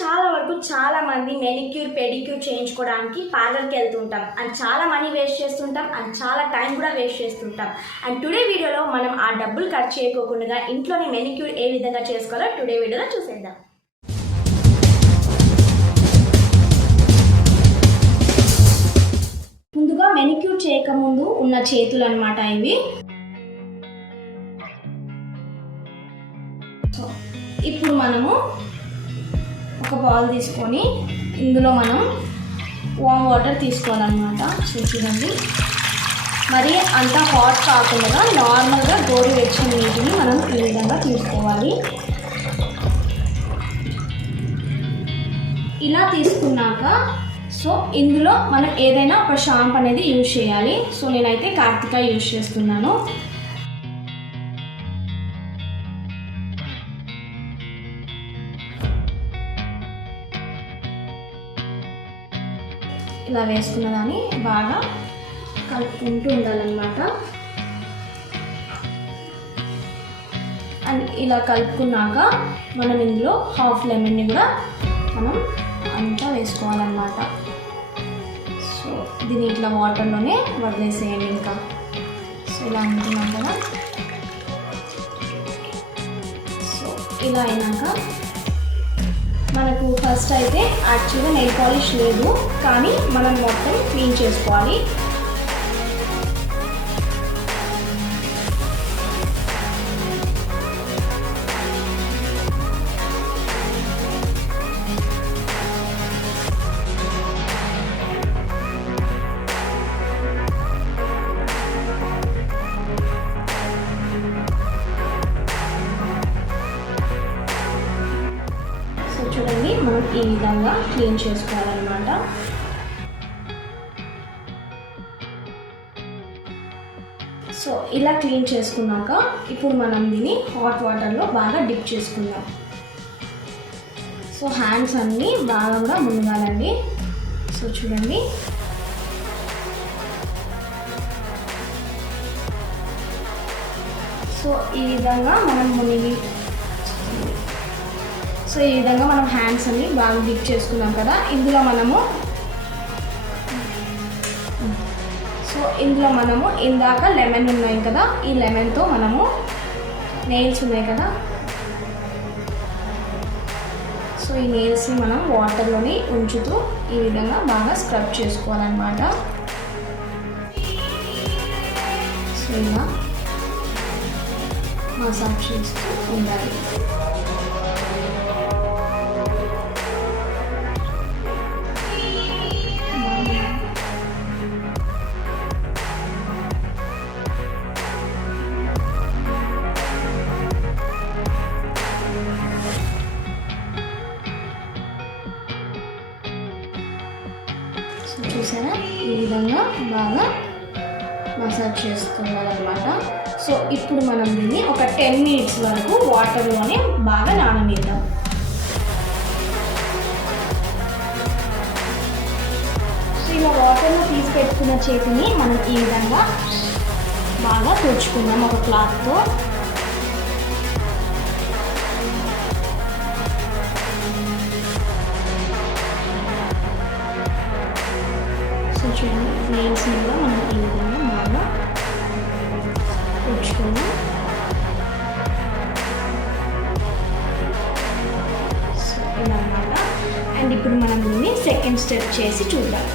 చాలా వరకు చాలా మంది మెనిక్యూర్ పెడిక్యూర్ చేయించుకోవడానికి పార్లర్కి వెళ్తుంటాం అండ్ చాలా మనీ వేస్ట్ చేస్తుంటాం అండ్ చాలా టైం కూడా వేస్ట్ చేస్తుంటాం. అండ్ టుడే వీడియోలో మనం ఆ డబ్బులు ఖర్చు చేయకోకుండా ఇంట్లోనే మెనిక్యూర్ ఏ విధంగా చేసుకోవాలో టుడే వీడియోలో చూసేద్దాం. ముందుగా మెనిక్యూర్ చేయకముందు ఉన్న చేతులు అన్నమాట ఇవి. ఇప్పుడు మనము ఒక బౌల్ తీసుకొని ఇందులో మనం వామ్ వాటర్ తీసుకోవాలన్నమాట. చూడండి, మరి అంత హాట్ కాకుండా నార్మల్గా గోరువెచ్చని నీటిని మనం ఈ విధంగా తీసుకోవాలి. ఇలా తీసుకున్నాక ఇందులో మనం ఏదైనా ఒక షాంపూ అనేది యూజ్ చేయాలి. నేనైతే కార్తిక యూజ్ చేస్తున్నాను. ఇలా వేసుకున్న దాన్ని బాగా కలుపుకుంటూ ఉండాలన్నమాట. అండ్ ఇలా కలుపుకున్నాక మనం ఇందులో హాఫ్ లెమన్ని కూడా మనం అంతా వేసుకోవాలన్నమాట. దీన్ని ఇట్లా వాటర్లోనే వదిలేసేయండి. ఇంకా ఇలా అనుకున్నాం కదా. ఇలా అయినాక మనకు ఫస్ట్ అయితే యాక్చువల్గా నెయిల్ పాలిష్ లేదు, కానీ మనం మొత్తం క్లీన్ చేసుకోవాలి. చూడండి, మనం ఈ విధంగా క్లీన్ చేసుకోవాలన్నమాట. ఇలా క్లీన్ చేసుకున్నాక ఇప్పుడు మనం దీన్ని హాట్ వాటర్లో బాగా డిప్ చేసుకుందాం. హ్యాండ్స్ అన్నీ బాగా కూడా మునగాలండి. చూడండి, ఈ విధంగా మనం మునిగి ఈ విధంగా మనం హ్యాండ్స్ అన్ని బాగా డిప్ చేసుకున్నాం కదా. ఇందులో మనము ఇందాక లెమన్ ఉన్నాయి కదా, ఈ లెమన్తో మనము నెయిల్స్ ఉన్నాయి కదా, ఈ నెయిల్స్ని మనం వాటర్లోని ఉంచుతూ ఈ విధంగా బాగా స్క్రబ్ చేసుకోవాలన్నమాట. ఇలా మసాజ్ చేస్తూ ఉండాలి. చూసారా, ఈ విధంగా బాగా మసాజ్ చేసుకోవాలన్నమాట. ఇప్పుడు మనం దీన్ని ఒక 10 మినిట్స్ వరకు వాటర్లోనే బాగా నాననిద్దాం. ఇలా వాటర్లో తీసి పెట్టుకున్న చేతిని మనం ఈ విధంగా బాగా తుడుచుకుందాం ఒక క్లాత్తో. చూడండి, నెయిల్స్ని కూడా మనం ఈ విధంగా బాగా తుడుచుకుందాం. ఇలా అన్నమాట. అండ్ ఇప్పుడు మనం దీన్ని సెకండ్ స్టెప్ చేసి చూద్దాం.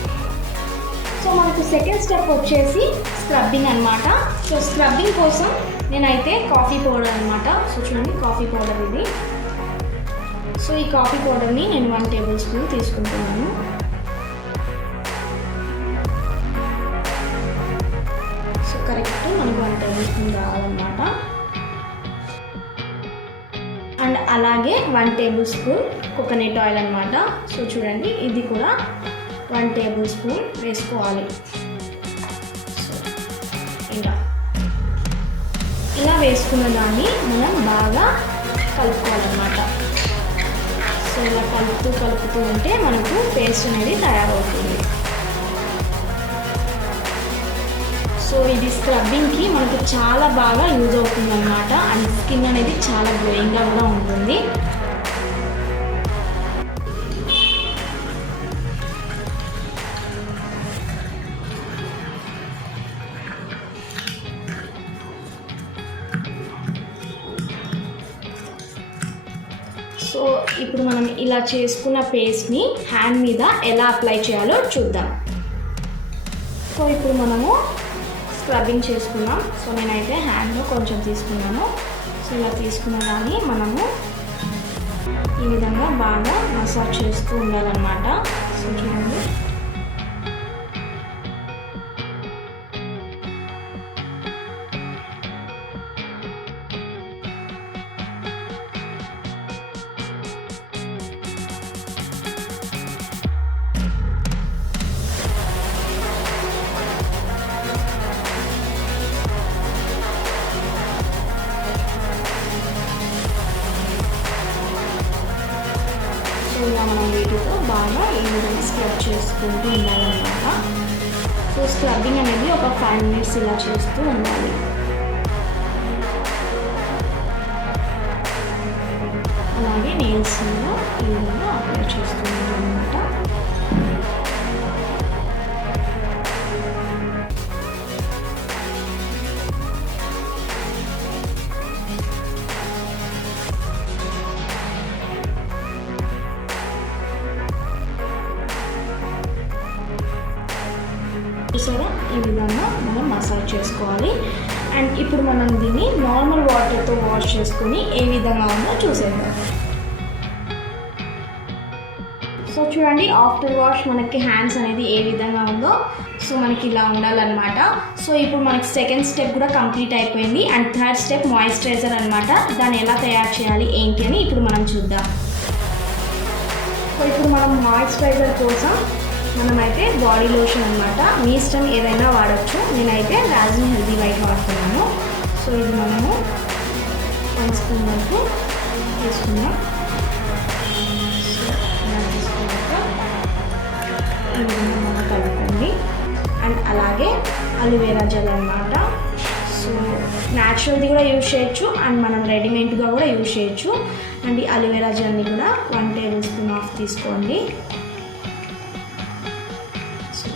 మనకు సెకండ్ స్టెప్ వచ్చేసి స్క్రబ్బింగ్ అనమాట. స్క్రబ్బింగ్ కోసం నేనైతే కాఫీ పౌడర్ అనమాట. చూడండి, కాఫీ పౌడర్ ఇది. ఈ కాఫీ పౌడర్ని నేను 1 టేబుల్ స్పూన్ తీసుకుంటున్నాను. కరెక్ట్ మనకు 1 టేబుల్ స్పూన్ కావాలన్నమాట. అండ్ అలాగే 1 టేబుల్ స్పూన్ కోకోనట్ ఆయిల్ అనమాట. చూడండి, ఇది కూడా 1 టేబుల్ స్పూన్ వేసుకోవాలి. ఇలా వేసుకున్న దాన్ని మనం బాగా కలుపుకోవాలన్నమాట. ఇలా కలుపుతూ ఉంటే మనకు పేస్ట్ అనేది తయారవుతుంది. ఇది స్క్రబ్బింగ్కి మనకు చాలా బాగా యూజ్ అవుతుంది అన్నమాట. అండ్ స్కిన్ అనేది చాలా గ్లోయింగ్గా కూడా ఉంటుంది. సో ఇప్పుడు మనం ఇలా చేసుకున్న పేస్ట్ని హ్యాండ్ మీద ఎలా అప్లై చేయాలో చూద్దాం. సో ఇప్పుడు మనము స్క్రబ్బింగ్ చేసుకున్నాం. సో నేనైతే హ్యాండ్లో కొంచెం తీసుకున్నాను. సో ఇలా తీసుకున్న దాన్ని మనము ఈ విధంగా బాగా మసాజ్ చేస్తూ ఉండాలన్నమాట. సో చూడండి, ఇలా మనం వీటితో బాగా ఈ విధంగా స్క్రబ్ చేసుకుంటూ ఉండాలన్నమాట. సో స్క్రబ్బింగ్ అనేది ఒక 5 minutes ఇలా చేస్తూ ఉండాలి. అలాగే నెయిల్స్ మీద ఈ విధంగా అప్లై చేస్తూ ఉండాలన్నమాట. చూసారా, ఈ విధంగా మనం మసాజ్ చేసుకోవాలి. అండ్ ఇప్పుడు మనం దీన్ని నార్మల్ వాటర్తో వాష్ చేసుకుని ఏ విధంగా ఉందో చూసేద్దాం. సో చూడండి, ఆఫ్టర్ వాష్ మనకి హ్యాండ్స్ అనేది ఏ విధంగా ఉందో. సో మనకి ఇలా ఉండాలన్నమాట. సో ఇప్పుడు మనకి సెకండ్ స్టెప్ కూడా కంప్లీట్ అయిపోయింది. అండ్ థర్డ్ స్టెప్ మాయిశ్చరైజర్ అనమాట. దాన్ని ఎలా తయారు చేయాలి ఏంటి అని ఇప్పుడు మనం చూద్దాం. సో ఇప్పుడు మనం మాయిశ్చరైజర్ కోసం మనమైతే బాడీ లోషన్ అనమాట. మీ ఇష్టం ఏదైనా వాడచ్చు. నేనైతే లాక్స్మి హెల్దీ వైట్ వాడుతున్నాను. సో ఇది మనము 1 స్పూన్ వరకు తీసుకున్నాం. సో ఇలా తీసుకున్నాక ఈ విధంగా మనం కలుపుకోండి. అండ్ అలాగే అలోవెరా జెల్ అనమాట. సో న్యాచురల్ది కూడా యూజ్ చేయొచ్చు అండ్ మనం రెడీమేడ్గా కూడా యూజ్ చేయొచ్చు. అండ్ ఈ అలోవెరా జెల్ని కూడా 1 టేబుల్ స్పూన్ ఆఫ్ తీసుకోండి.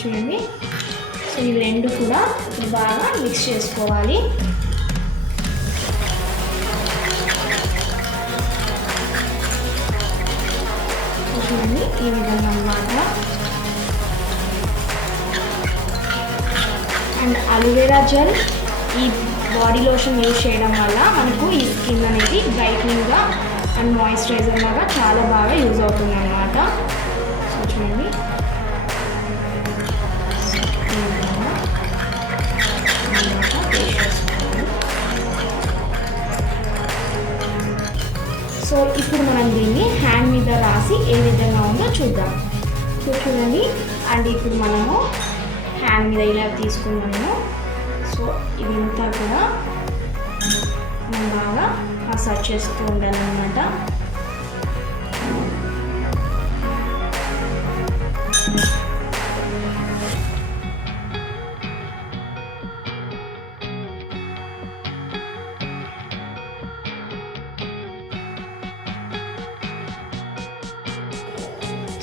చూడండి, సో ఇవి రెండు కూడా బాగా మిక్స్ చేసుకోవాలి. చూడండి, ఈ విధంగా అన్నమాట. అండ్ అలోవెరా జెల్ ఈ బాడీ లోషన్ యూజ్ చేయడం వల్ల మనకు ఈ స్కిన్ అనేది బ్రైట్నింగ్గా అండ్ మాయిశ్చరైజర్ లాగా చాలా బాగా యూజ్ అవుతుంది అన్నమాట. సో చూడండి, సో ఇప్పుడు మనం దీన్ని హ్యాండ్ మీద రాసి ఏ విధంగా ఉందో చూద్దాం. సో చూడండి, అండ్ ఇప్పుడు మనము హ్యాండ్ మీద ఇలా తీసుకున్నాము. సో ఇదంతా కూడా మనం బాగా మసాజ్ చేస్తూ ఉండాలన్నమాట.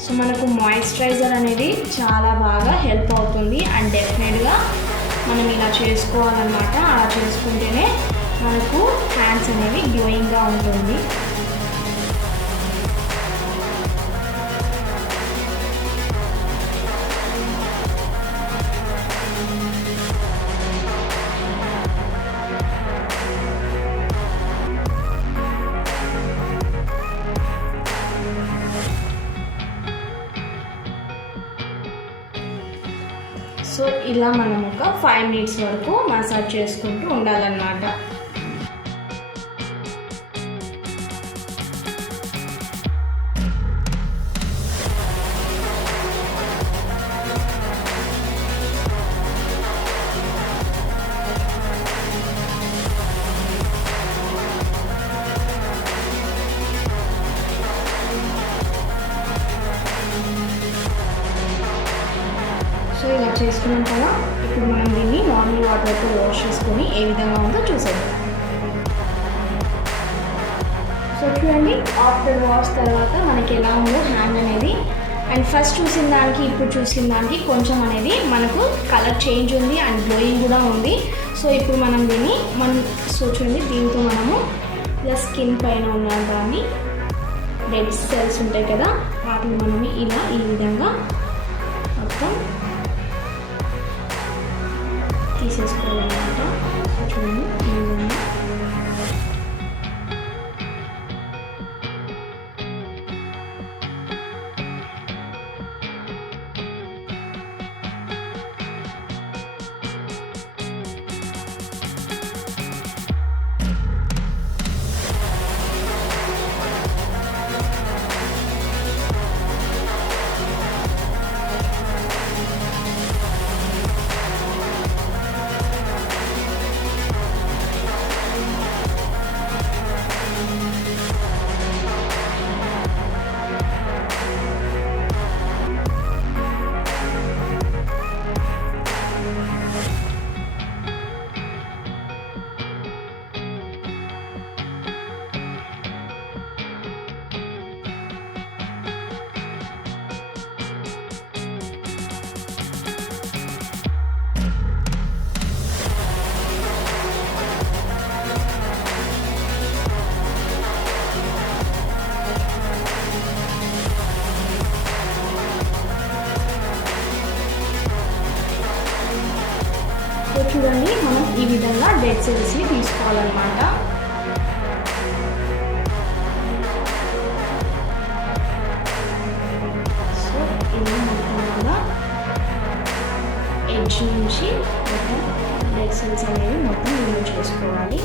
సో మనకు మాయిశ్చరైజర్ అనేది చాలా బాగా హెల్ప్ అవుతుంది. అండ్ డెఫినెట్గా మనం ఇలా చేసుకోవాలన్నమాట. అలా చేసుకుంటేనే మనకు హ్యాండ్స్ అనేవి గ్లోయింగ్గా ఉంటుంది. సో ఇలా మనం ఒక 5 minutes వరకు మసాజ్ చేసుకుంటూ ఉండాలన్నమాట. సో ఇలా చేసుకున్నాం కదా. ఇప్పుడు మనం దీన్ని నార్మల్ వాటర్తో వాష్ చేసుకొని ఏ విధంగా ఉందో చూసేద్దాం. సో చూడండి, ఆఫ్టర్ వాష్ తర్వాత మనకి ఎలా ఉందో హ్యాండ్ అనేది. అండ్ ఫస్ట్ చూసిన దానికి ఇప్పుడు చూసిన దానికి కొంచెం అనేది మనకు కలర్ చేంజ్ ఉంది అండ్ గ్లోయింగ్ కూడా ఉంది. సో ఇప్పుడు మనం దీన్ని సో చూడండి, దీంతో మనము ఇలా స్కిన్ పైన ఉన్న దాన్ని డెడ్ సెల్స్ ఉంటాయి కదా, వాటిని మనం ఇలా ఈ విధంగా మొత్తం తీసేసుకోవాలన్నమాట. చూడండి ఈ విధంగా. చూడండి మనం ఈ విధంగా డెడ్ సెల్స్ని తీసుకోవాలన్నమాట. సో ఇలా మొత్తంగా ఎడ్జ్ నుంచి మొత్తం డెడ్ సెల్స్ అనేవి మొత్తం రిమూవ్ చేసుకోవాలి.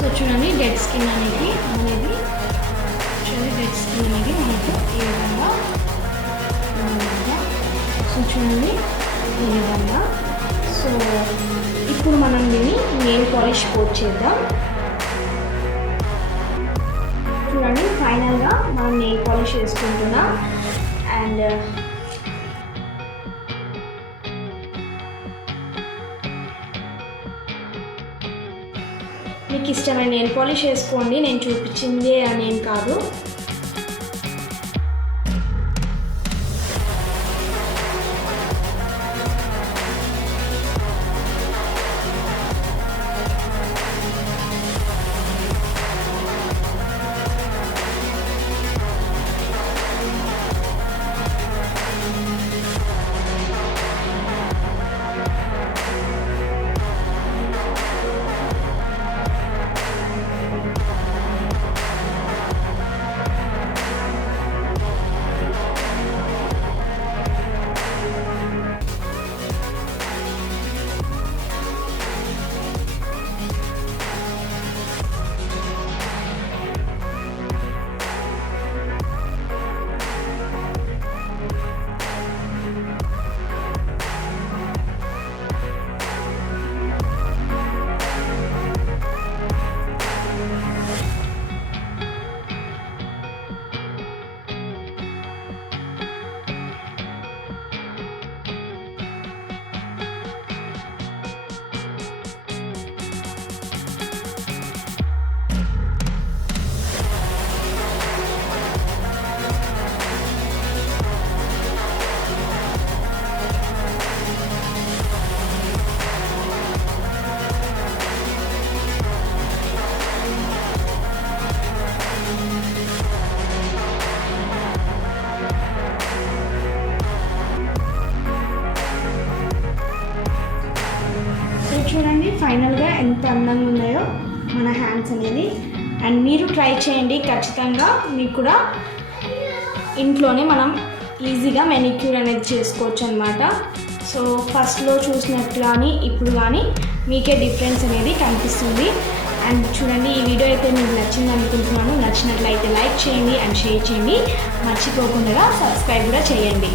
సో చూడండి డెడ్ స్కిన్ అనేది డెడ్ స్కిన్ అనేది మనకు ఈ విధంగా సో చూడండి ఈ విధంగా. సో ఇప్పుడు మనం దీన్ని నెయిల్ పాలిష్ కోట్ చేద్దాం. చూడండి ఫైనల్గా మనం నెయిల్ పాలిష్ వేసుకుంటున్నాం. అండ్ మీకు ఇష్టమైన నెయిల్ పాలిష్ వేసుకోండి, నేను చూపించింది అనేం కాదు. చూడండి ఫైనల్గా ఎంత అందంగా ఉన్నాయో మన హ్యాండ్స్ అనేది. అండ్ మీరు ట్రై చేయండి ఖచ్చితంగా, మీకు కూడా ఇంట్లోనే మనం ఈజీగా మెనిక్యూర్ అనేది చేసుకోవచ్చు అనమాట. సో ఫస్ట్లో చూసినట్టు కానీ ఇప్పుడు కానీ మీకే డిఫరెన్స్ అనేది కనిపిస్తుంది. అండ్ చూడండి ఈ వీడియో అయితే మీకు నచ్చింది అనుకుంటున్నాను. నచ్చినట్లయితే లైక్ చేయండి అండ్ షేర్ చేయండి, మర్చిపోకుండా సబ్స్క్రైబ్ కూడా చేయండి.